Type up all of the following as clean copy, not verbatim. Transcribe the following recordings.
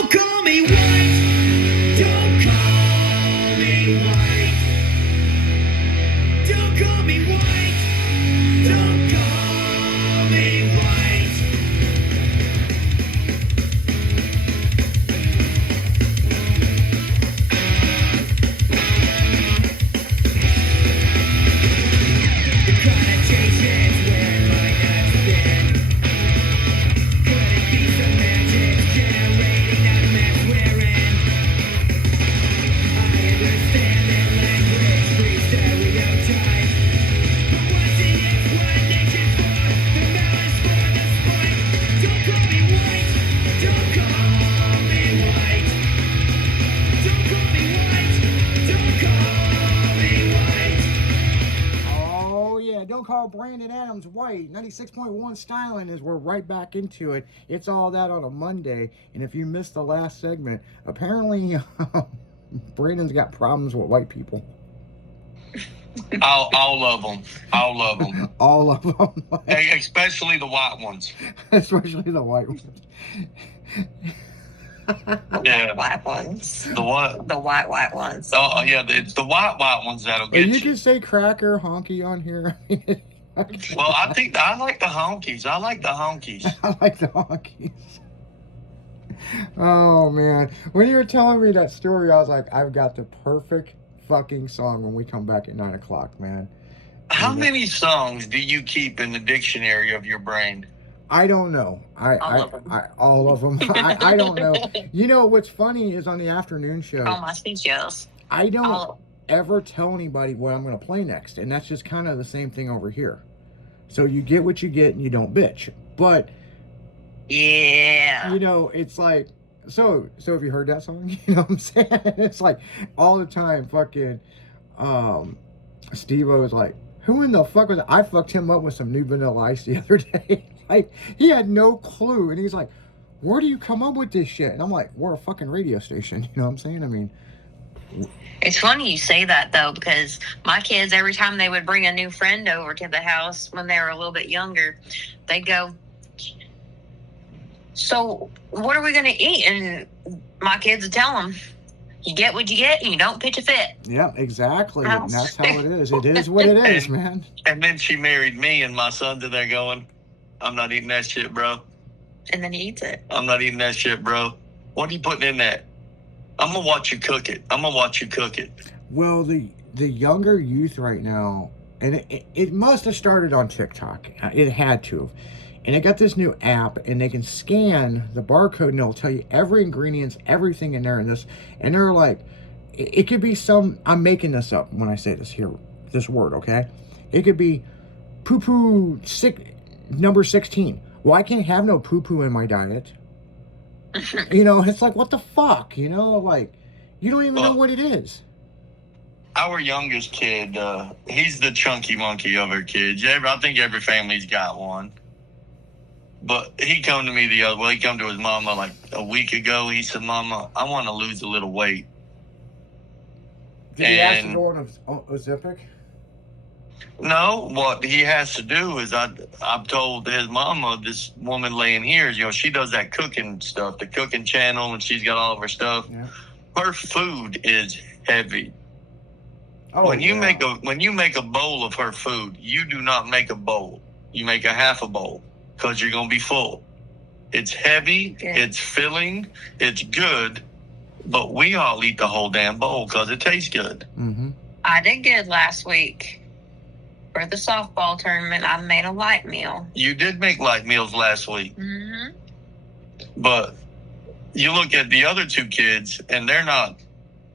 Don't call me white. Don't call me white. Don't call me white. Don't call me white. The connotations where might not have been. Could it be some magic generating that mess we're in? I understand that language breeds stereotypes. But what's the explanation for the malice for the spite? Don't call me white. Don't call me white. Don't call me white. Don't call me white. Oh, yeah. Don't call Brandon Adams white. 96.1 styling is we're right back into it. It's all that on a Monday. And if you missed the last segment, apparently Brandon's got problems with white people. All of them. All of them. All of them. Especially the white ones. Especially the white ones. Yeah. White ones. The what? The white ones. Oh, yeah. It's the white ones that'll get And you you. can say cracker, honky on here. Well, I think I like the honkies. I like the honkies. I like the honkies. Oh, man. When you were telling me that story, I was like, I've got the perfect fucking song when we come back at 9 o'clock, man. How many songs do you keep in the dictionary of your brain? I don't know. All of them. I don't know. You know, what's funny is on the afternoon show, Oh, my speeches. I don't Oh, ever tell anybody what I'm going to play next. And that's just kind of the same thing over here. So you get what you get and you don't bitch. But, yeah. you know, it's like, so have you heard that song? You know what I'm saying? It's like all the time fucking Steve-O was like, who in the fuck was I fucked him up with some new Vanilla Ice the other day. Like, he had no clue. And he's like, where do you come up with this shit? And I'm like, we're a fucking radio station. You know what I'm saying? I mean, It's funny you say that, though, because my kids, every time they would bring a new friend over to the house when they were a little bit younger, they'd go, so what are we going to eat? And my kids would tell them, you get what you get and you don't pitch a fit. yeah, exactly. And that's how it is. It is what it is, man. And then she married me, and my son's in there going, I'm not eating that shit, bro. And then he eats it. I'm not eating that shit, bro. What are you putting in that? I'm going to watch you cook it. I'm going to watch you cook it. Well, the younger youth right now, and it must have started on TikTok. It had to have. And they got this new app, and they can scan the barcode, and it'll tell you every ingredients, everything in there. And they're like, it could be some. I'm making this up when I say this here, this word, okay? It could be poo-poo number 16. Well, I can't have no poo-poo in my diet. You know, it's like, what the fuck? You know, like, you don't even know what it is. Our youngest kid, he's the chunky monkey of our kids. I think every family's got one. But he come to me he come to his mama like a week ago. He said, Mama, I want to lose a little weight. Did he ask to go on Ozempic? No, what he has to do is I've told his mama, this woman laying here, you know, she does that cooking stuff, the cooking channel, and she's got all of her stuff. Yeah. Her food is heavy. Oh, when you make a bowl of her food, you do not make a bowl. You make a half a bowl because you're gonna be full. It's heavy, it's filling, it's good, but we all eat the whole damn bowl because it tastes good. Mm-hmm. I did good last week. For the softball tournament, I made a light meal. You did make light meals last week, Mm-hmm. but you look at the other two kids and they're not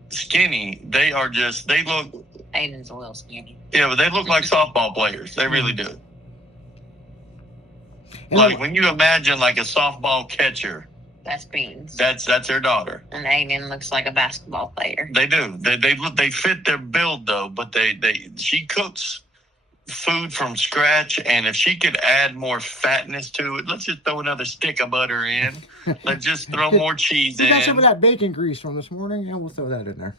skinny. They look, Aiden's a little skinny. yeah, but they look like softball players. They really do. And Like when you imagine like a softball catcher, That's Beans. that's her daughter. And Aiden looks like a basketball player. They do. They fit their build though, but she cooks food from scratch, and if she could add more fatness to it, let's just throw another stick of butter in. Let's just throw more cheese You in. got some of that bacon grease from this morning? Yeah, we'll throw that in there.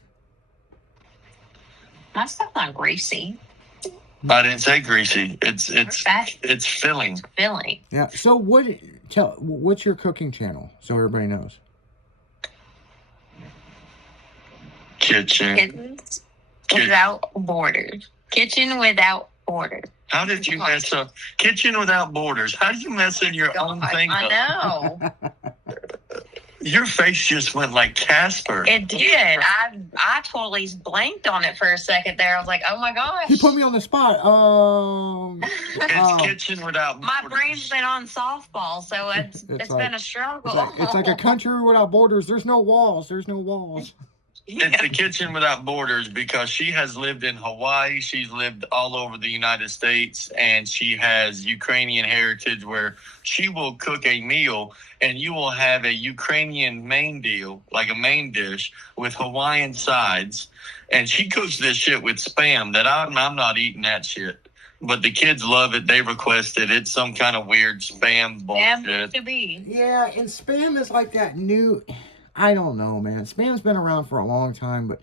My stuff's not greasy. I didn't say greasy. It's Fat. it's filling. It's filling. Yeah. So what's your cooking channel so everybody knows? Kitchen. Kittens without borders. Kitchen without borders. How did you mess up? Kitchen without borders. How did you mess in your own thing I up? know. Your face just went like Casper. It did. I totally blanked on it for a second there. I was like, oh my gosh. He put me on the spot. It's kitchen without My borders. brain's been on softball, so it's It's been like- a struggle. It's like a country without borders. There's no walls. There's no walls. It's the kitchen without borders because she has lived in Hawaii. She's lived all over the United States, and she has Ukrainian heritage where she will cook a meal and you will have a Ukrainian main deal, like a main dish with Hawaiian sides. And she cooks this shit with Spam that I'm not eating that shit. But the kids love it. They request it. It's some kind of weird Spam bullshit. to be. Yeah, and Spam is like that new. I don't know, man. Spam's been around for a long time, but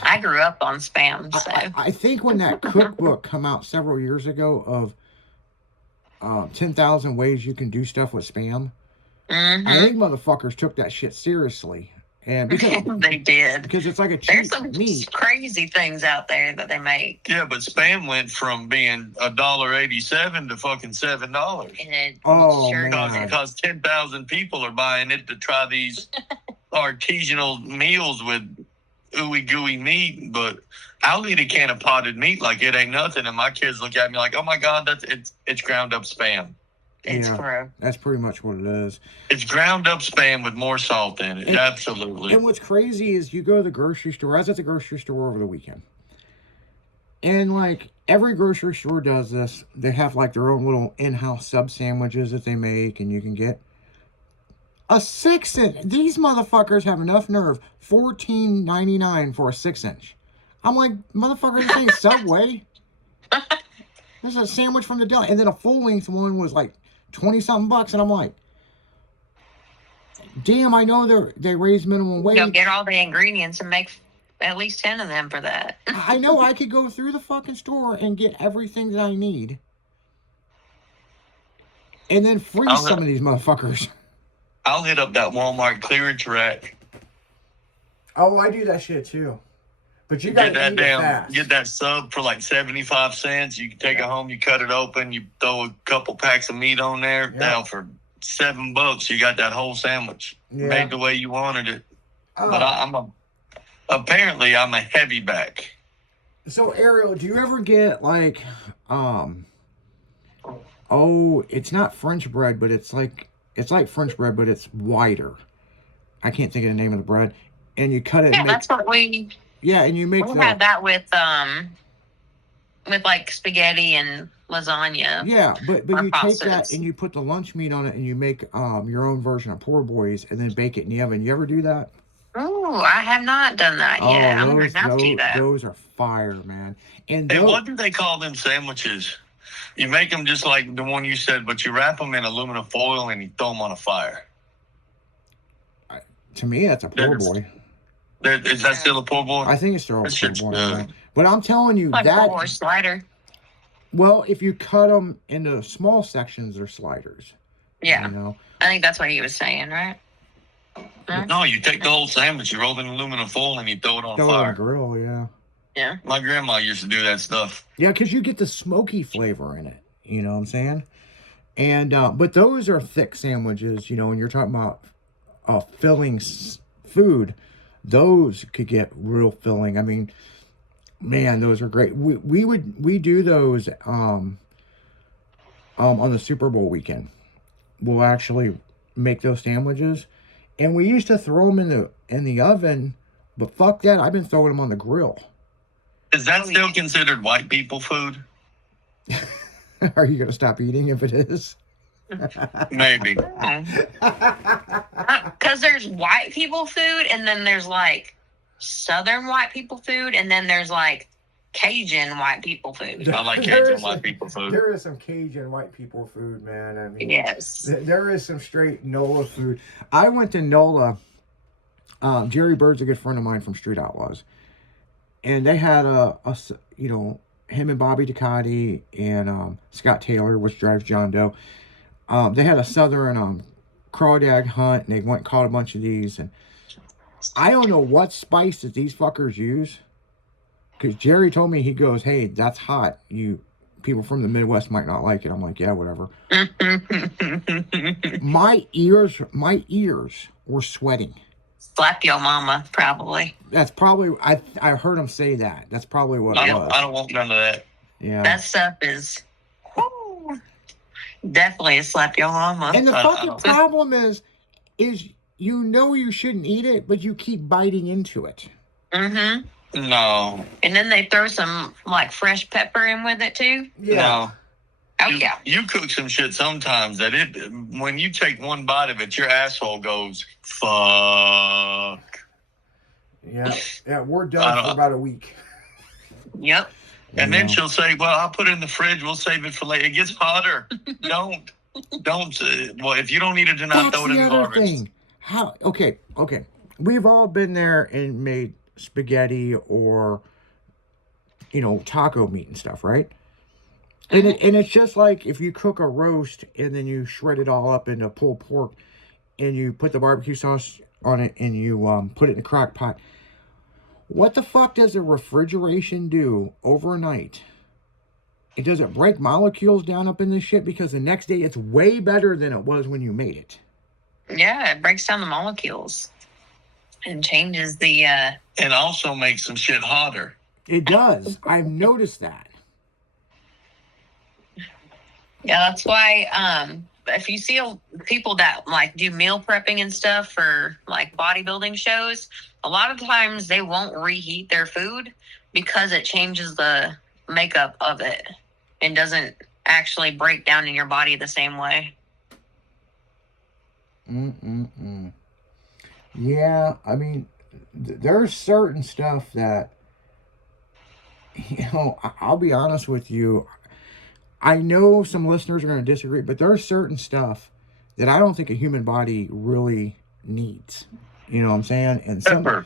I grew up on Spam, so I think when that cookbook come out several years ago of 10,000 ways you can do stuff with Spam, Mhm. I think motherfuckers took that shit seriously, and because they did. it's like a There's cheap some meat. crazy things out there that they make. Yeah, but Spam went from being $1.87 to fucking $7. And it Oh, sure man. did. Because 10,000 people are buying it to try these artisanal meals with ooey gooey meat. But I'll eat a can of potted meat like it ain't nothing, and my kids look at me like, "Oh my God, it's ground up Spam. It's Yeah. gross. That's pretty much what it is. It's ground up Spam with more salt in it." And- Absolutely. And what's crazy is you go to the grocery store. I was at the grocery store over the weekend. And like every grocery store does this. They have like their own little in-house sub sandwiches that they make, and you can get a 6-inch. These motherfuckers have enough nerve. $14.99 for a 6-inch. I'm like, motherfucker, this ain't Subway. This is a sandwich from the deli. And then a full-length one was like 20-something bucks, and I'm like, damn, I know they raise minimum wage. Go get all the ingredients and make at least 10 of them for that. I know I could go through the fucking store and get everything that I need. And then freeze I'll- some of these motherfuckers. I'll hit up that Walmart clearance rack. Oh, I do that shit too. But you Get gotta that eat it fast. get that sub for like 75 cents. You can take it home, you cut it open, you throw a couple packs of meat on there. Yeah. Now for $7, you got that whole sandwich Yeah. made the way you wanted it. Oh. But apparently I'm a heavy back. So Ariel, do you ever get like oh, it's not French bread, but it's like French bread, but it's wider. I can't think of the name of the bread. And you cut it. Yeah, and make, that's what we and you make had that with like spaghetti and lasagna. Yeah, but Or you take that pastas. and you put the lunch meat on it and you make your own version of poor boys and then bake it in the oven. You ever do that? Oh, I have not done that yet. I'm gonna have to do that. those are fire, man. And Hey, those, what do they call them sandwiches? You make them just like the one you said, but you wrap them in aluminum foil and you throw them on a fire. to me, that's a poor There's- boy. Is that still a poor boy? I think it's still a That poor shit's boy. good. Man. But I'm telling you Like that. or slider. Well, if you cut them into small sections, they're sliders. Yeah, You know. I think that's what he was saying, right? No, you take the whole sandwich, you roll it in aluminum foil, and you throw it on Throw it on fire. the grill, yeah. Yeah. My grandma used to do that stuff. Yeah, because you get the smoky flavor in it. You know what I'm saying? And but those are thick sandwiches. You know, when you're talking about filling food, those could get real filling. I mean, man, those are great. We do those on the Super Bowl weekend. We'll actually make those sandwiches, and we used to throw them in the oven. But fuck that, I've been throwing them on the grill. Is that still considered white people food? Are you gonna stop eating if it is? Maybe. Because there's white people food, and then there's like Southern white people food, and then there's like Cajun white people food. I like There Cajun is white some- people food. There is some Cajun white people food, man. I mean, Yes. there is some straight NOLA food. I went to NOLA. Jerry Bird's a good friend of mine from Street Outlaws, and they had him and Bobby Ducati and Scott Taylor, which drives John Doe. They had a southern crawdad hunt, and they went and caught a bunch of these, and I don't know what spice that these fuckers use. Because Jerry told me, he goes, "Hey, that's hot. People from the Midwest might not like it." I'm like, "Yeah, whatever." My ears were sweating. Slap your mama, probably. That's probably, I heard him say that. That's probably what it was. I don't want none of that. Yeah. That stuff is whoo, definitely a slap your mama. And the I fucking don't- problem is you know you shouldn't eat it, but you keep biting into it. Mm-hmm. No. And then they throw some like fresh pepper in with it too. No. Oh You, yeah. you cook some shit sometimes that when you take one bite of it, your asshole goes, fuck. Yeah. Yeah, we're I done don't- for about a week. Yep. And then she'll say, well, I'll put it in the fridge. We'll save it for later. It gets hotter. Don't. Well, if you don't eat it tonight, That's throw it in the the other garbage. thing. Okay. We've all been there and made spaghetti or, taco meat and stuff, right? And it's just like if you cook a roast and then you shred it all up into pulled pork and you put the barbecue sauce on it and you put it in a crock pot. What the fuck does a refrigeration do overnight? Does it break molecules down up in this shit? Because the next day it's way better than it was when you made it. Yeah, it breaks down the molecules and changes the And also makes some shit hotter. It does. I've noticed that. yeah, that's why if you see people that like do meal prepping and stuff for like bodybuilding shows, a lot of times they won't reheat their food because it changes the makeup of it and doesn't actually break down in your body the same way. Yeah, I mean, there's certain stuff that, I'll be honest with you. I know some listeners are going to disagree, but there's certain stuff that I don't think a human body really needs. You know what I'm saying? And Pepper.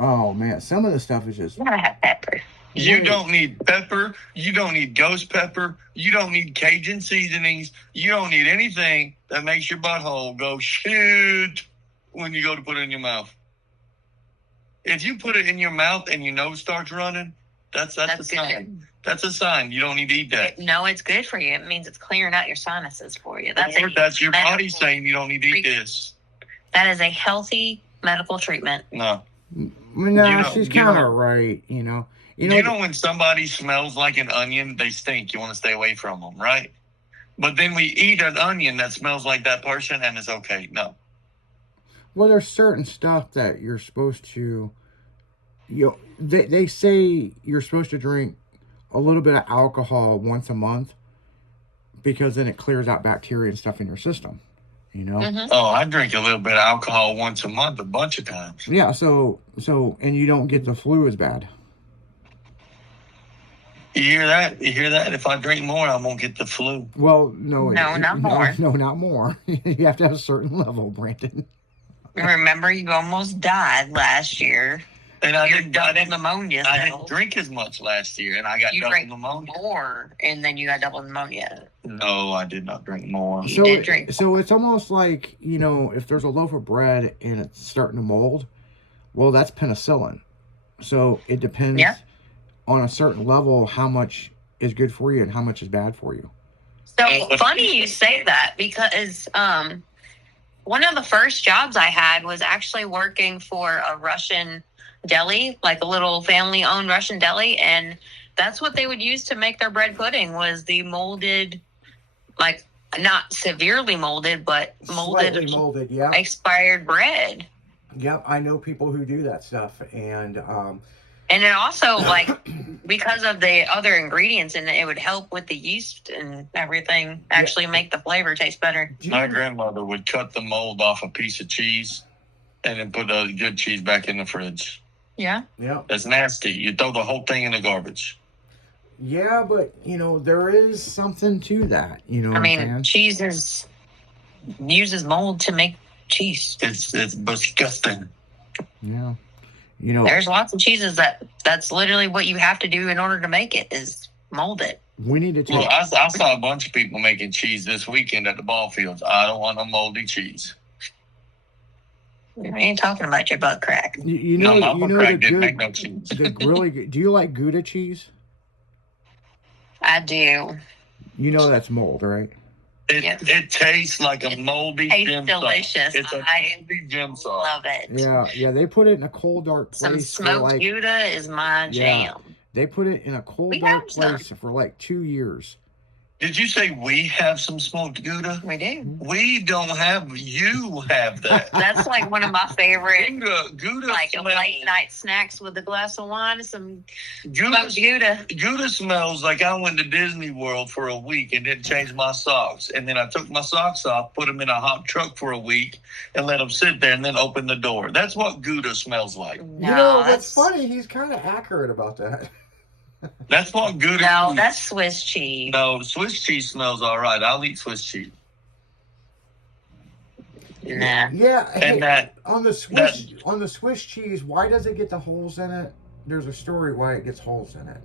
Oh man, some of the stuff is just. You gotta have pepper. You Wait. don't need pepper. You don't need ghost pepper. You don't need Cajun seasonings. You don't need anything that makes your butthole go shit when you go to put it in your mouth. If you put it in your mouth and your nose starts running, that's a That's sign. good. That's a sign. You don't need to eat that. No, it's good for you. It means it's clearing out your sinuses for you. That's Or that's your body medical- saying you don't need to eat this. That is a healthy medical treatment. No. No, know- she's you know- kind of right. You know When somebody smells like an onion, they stink. You want to stay away from them, right? But then we eat an onion that smells like that person and it's okay. No. Well, there's certain stuff that you're supposed to, they say you're supposed to drink a little bit of alcohol once a month because then it clears out bacteria and stuff in your system, Mhm. Oh, I drink a little bit of alcohol once a month, a bunch of times. Yeah, so, and you don't get the flu as bad. You hear that? You hear that? If I drink more, I won't get the flu. Well, no. No, not more. No, not more. You have to have a certain level, Brandon. Remember, you almost died last year. And I You're didn't, double pneumonia. I didn't cells. drink as much last year, and I got You double drank pneumonia. more, and then you got double pneumonia. No, I did not drink more. You did drink. So it's almost like, if there's a loaf of bread and it's starting to mold, well, that's penicillin. So it depends Yeah. on a certain level how much is good for you and how much is bad for you. So funny you say that because one of the first jobs I had was actually working for a Russian deli, like a little family-owned Russian deli, and that's what they would use to make their bread pudding was the molded, like not severely molded, but Slightly molded, yeah. expired bread. Yep, I know people who do that stuff. And And it also, like, because of the other ingredients in it, it would help with the yeast and everything, actually make the flavor taste better. My grandmother would cut the mold off a piece of cheese and then put the good cheese back in the fridge. Yeah. yeah. That's nasty. You throw the whole thing in the garbage. Yeah, but, there is something to that. You know what I mean, I'm saying? cheese uses mold to make cheese. It's disgusting. Yeah. There's lots of cheeses that's literally what you have to do in order to make it is mold it. We need to take... Well, I saw a bunch of people making cheese this weekend at the ball fields. I don't want no moldy cheese. We ain't talking about your butt crack. You No, know, my you know crack the didn't make good, no cheese. the really good. Do you like Gouda cheese? I do. You know that's mold, right? Yes. It tastes like a moldy Tastes gym delicious. sauce. It's a I moldy gym sauce. love it. Yeah. They put it in a cold, dark Some place for smoked like. Gouda is my Yeah. jam. They put it in a cold, We dark have some. place for like 2 years. Did you say we have some smoked Gouda? We do. We don't have. You have that. That's like one of my favorite, Gouda like smells, late night snacks with a glass of wine and some Gouda, smoked Gouda. Gouda smells like I went to Disney World for a week and didn't change my socks. And then I took my socks off, put them in a hot truck for a week, and let them sit there and then open the door. That's what Gouda smells like. No, You know what's that's funny? He's kind of accurate about that. That's what Gouda No, is. that's Swiss cheese. No, Swiss cheese smells all right. I'll eat Swiss cheese. Nah. Yeah. Hey, And that, on the Swiss cheese, why does it get the holes in it? There's a story why it gets holes in it.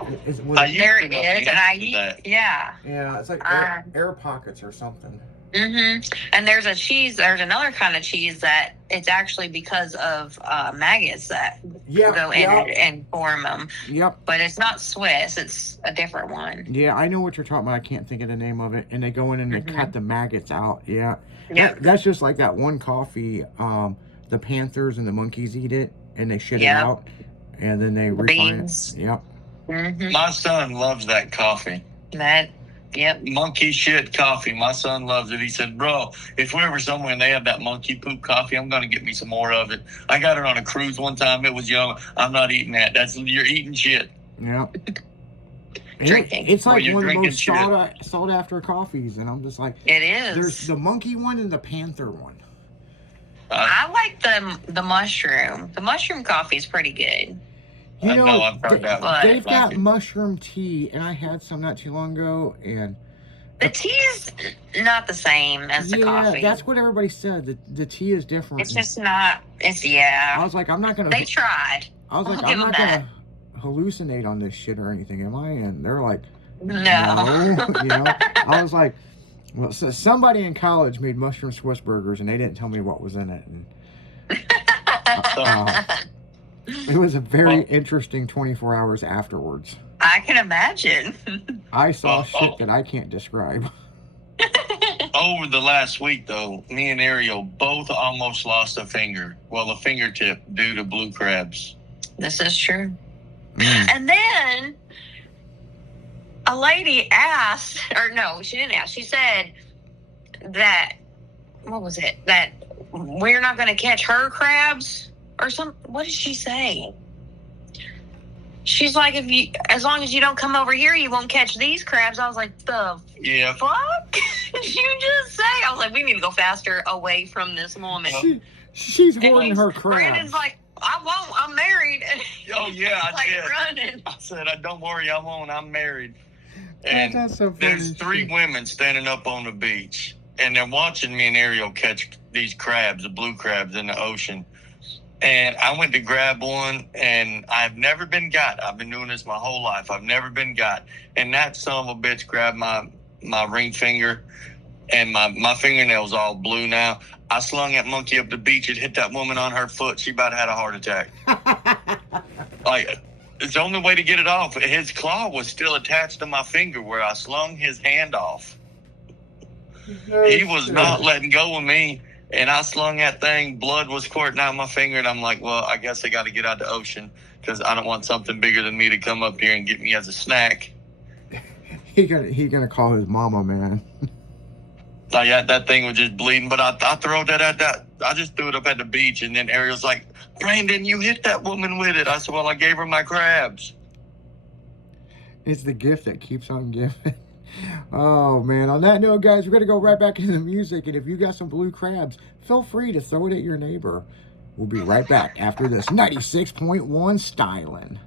I used There to it know is, the and I answer to that. yeah. yeah, it's like Uh, air pockets or something. And there's a cheese. There's another kind of cheese that it's actually because of maggots that Yeah. go in it and form them. Yep. But it's not Swiss. It's a different one. Yeah, I know what you're talking about. I can't think of the name of it. And they go in and they Mhm. cut the maggots out. Yeah. Yeah. That's just like that one coffee. The panthers and the monkeys eat it and they shit Yeah. it out. And then they refine beans. it. Yep. Mm-hmm. My son loves that coffee. That. Yep. Monkey shit coffee. My son loves it. He said, bro, if we're ever somewhere and they have that monkey poop coffee, I'm going to get me some more of it. I got it on a cruise one time. It was young. I'm not eating that. You're eating shit. Yep. And Drinking. It's like Well, you're one of the drinking most shit. sought after coffees. And I'm just like, It is. there's the monkey one and the panther one. I like the mushroom. The mushroom coffee is pretty good. You I know, know, I've heard that one. they've got Like it. mushroom tea, and I had some not too long ago, and The tea's not the same as the yeah, coffee. that's what everybody said. The tea is different. It's just not. It's I yeah. was like, I'm not gonna. They tried. I was like, I'll I'm give not them gonna hallucinate on this shit or anything, am I? And they're like, No. you know. I was like, well, so somebody in college made mushroom Swiss burgers, and they didn't tell me what was in it, and it was a very interesting 24 hours afterwards. I can imagine. I saw Well, shit that I can't describe. Over the last week, though, me and Ariel both almost lost a finger. Well, a fingertip due to blue crabs. This is true. Mm. And then a lady asked, or no, she didn't ask. She said that, what was it? That we're not going to catch her crabs or something. What did she say? She's like, as long as you don't come over here, you won't catch these crabs. I was like, the Yeah. fuck did you just say? I was like, we need to go faster away from this woman. She's And hoarding her crabs. Brandon's like, I won't. I'm married. Oh, yeah, I like did. running. I said, don't worry, I won't. I'm married. And That's so funny there's three shit. women standing up on the beach, and they're watching me and Ariel catch these crabs, the blue crabs in the ocean. And I went to grab one, and I've never been got. I've been doing this my whole life. I've never been got. And that son of a bitch grabbed my ring finger, and my fingernail's all blue now. I slung that monkey up the beach. It hit that woman on her foot. She about had a heart attack. Like, it's the only way to get it off. His claw was still attached to my finger where I slung his hand off. He was not letting go of me. And I slung that thing. Blood was squirting out my finger. And I'm like, well, I guess I got to get out the ocean because I don't want something bigger than me to come up here and get me as a snack. He gonna call his mama, man. Like that thing was just bleeding. But I throw that at that. I just threw it up at the beach. And then Ariel's like, Brandon, you hit that woman with it. I said, well, I gave her my crabs. It's the gift that keeps on giving. Oh man, on that note, guys, we're gonna go right back into the music, and if you got some blue crabs, feel free to throw it at your neighbor. We'll be right back after this 96.1 styling.